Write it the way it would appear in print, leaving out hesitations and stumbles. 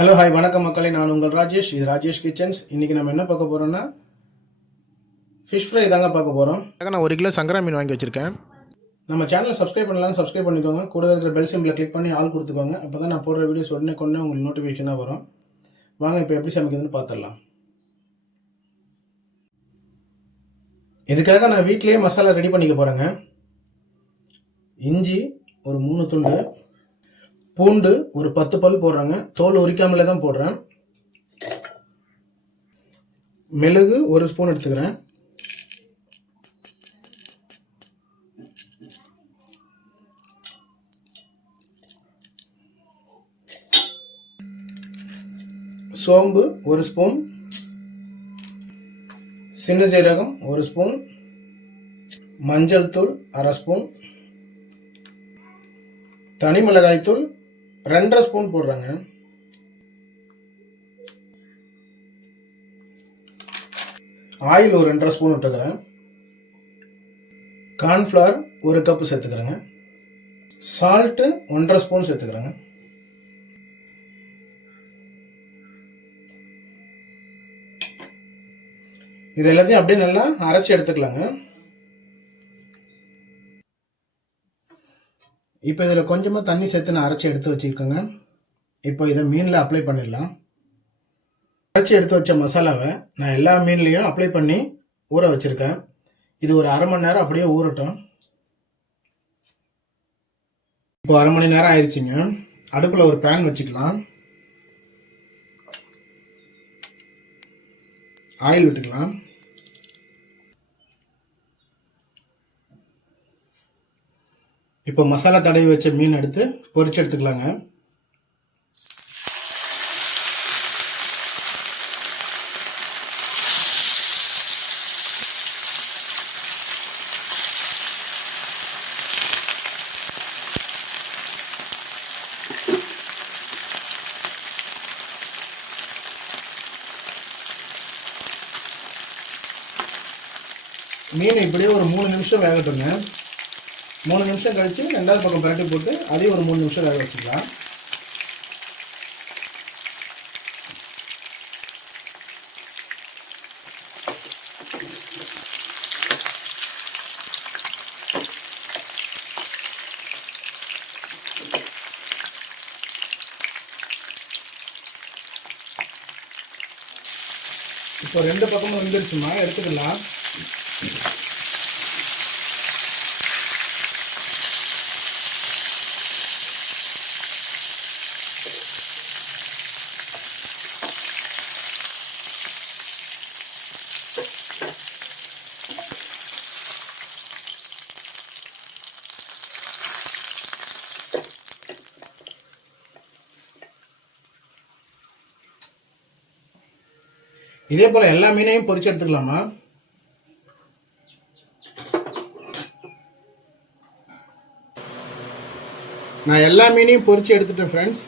Hello hi வணக்கம் மக்களே, நான் உங்கள் ராஜேஷ். இது ராஜேஷ் கிச்சன்ஸ். இன்றைக்கி நம்ம என்ன பார்க்க போகிறோம்னா ஃபிஷ் ஃப்ரை தாங்க பார்க்க போகிறோம். நான் 1 கிலோ சங்கரா மீன் வாங்கி வச்சுருக்கேன். நம்ம சேனலை சப்ஸ்கிரைப் பண்ணலாம், சப்ஸ்கிரைப் பண்ணிக்கோங்க. கூட இருக்கிற பெல் சிம்பிளை கிளிக் பண்ணி ஆள் கொடுத்துக்கோங்க. அப்போ தான் நான் போடுற வீடியோஸ் உடனே உங்களுக்கு நோட்டிஃபிகேஷனாக வரும். வாங்க இப்போ எப்படி சமைக்கிறதுன்னு பார்த்துடலாம். இதுக்காக நான் வீட்டிலேயே மசாலா ரெடி பண்ணிக்க போகிறேங்க. இஞ்சி ஒரு 3 துண்டு, பூண்டு ஒரு 10 பல் போடுறேங்க. தோல் உரிக்காமலே தான் போடுறேன். மிளகு 1 ஸ்பூன் எடுத்துக்கிறேன். சோம்பு 1 ஸ்பூன், சின்ன சீரகம் 1 ஸ்பூன், மஞ்சள் தூள் 1/2 ஸ்பூன், தனி மிளகாய் தூள் 2.5 ஸ்பூன் போடுறாங்க. ஆயில் ஒரு 2.5 ஸ்பூன் விட்டுக்கிறேன். கார்ன்ஃப்ளவர் 1 கப்பு சேர்த்துக்கிறேங்க. சால்ட்டு 1.5 ஸ்பூன் சேர்த்துக்கிறேங்க. இது எல்லாத்தையும் அப்படியே நல்லா அரைச்சி எடுத்துக்கலாங்க. இப்போ இதில் கொஞ்சமாக தண்ணி சேர்த்து நான் அரைச்சி எடுத்து வச்சுருக்கேங்க. இப்போ இதை மீனில் அப்ளை பண்ணிடலாம். அரைச்சி எடுத்து வச்ச மசாலாவை நான் எல்லா மீன்லேயும் அப்ளை பண்ணி ஊற வச்சுருக்கேன். இது ஒரு 1/2 மணி நேரம் அப்படியே ஊறட்டும். இப்போ 1/2 மணி நேரம் ஆயிடுச்சுங்க. அடுப்பில் ஒரு பேன் வச்சுக்கலாம். ஆயில் விட்டுக்கலாம். இப்போ மசாலா தடவி வச்ச மீன் எடுத்து பொரிச்சு எடுத்துக்கலாங்க. மீன் இப்படியே ஒரு 3 நிமிஷம் வேகட்டுங்க. 3 நிமிஷம் கழிச்சு 2வது பக்கம் பரட்டி போட்டு அதையும் ஒரு 3 நிமிஷம் வேக வச்சுக்கலாம். இப்போ 2 பக்கமும் வெந்துருச்சுமா, எடுத்துக்கலாம். இதே போல எல்லா மீனையும் பொரிச்சு எடுத்துக்கலாமா. நான் எல்லா மீனையும் பொரிச்சு எடுத்துட்டேன் ஃப்ரெண்ட்ஸ்.